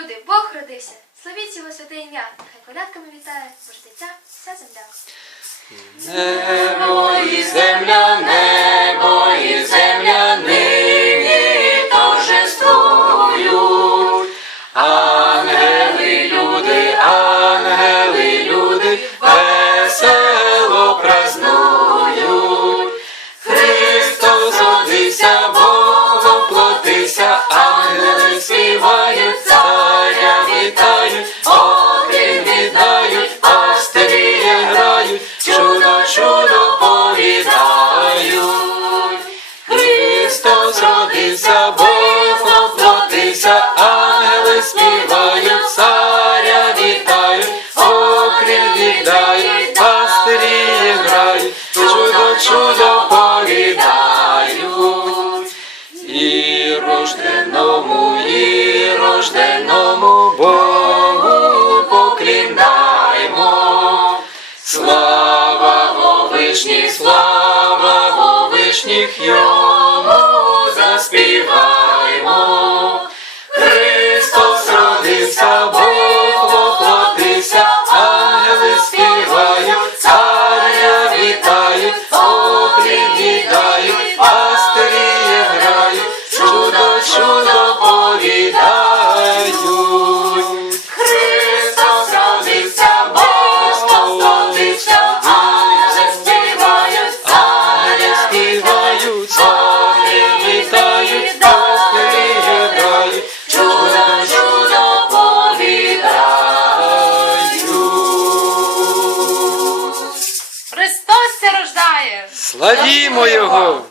люди, Бог родився. Славіть його святе ім'я. хай колядками вітає Бождиця, вся земля. Небо і земля, небо і земля нині торжествують. Ангели, Христос родився, Бог воплотився, ангели співають, царя вітають, окрім віддають, пастирі грають, чудо, чудо повідають. І рожденому, і рожденому Богу поклінаймо. Слава Говишніх, слава Говишніх, йому заспіваймо. ся рождає! Славімо Його!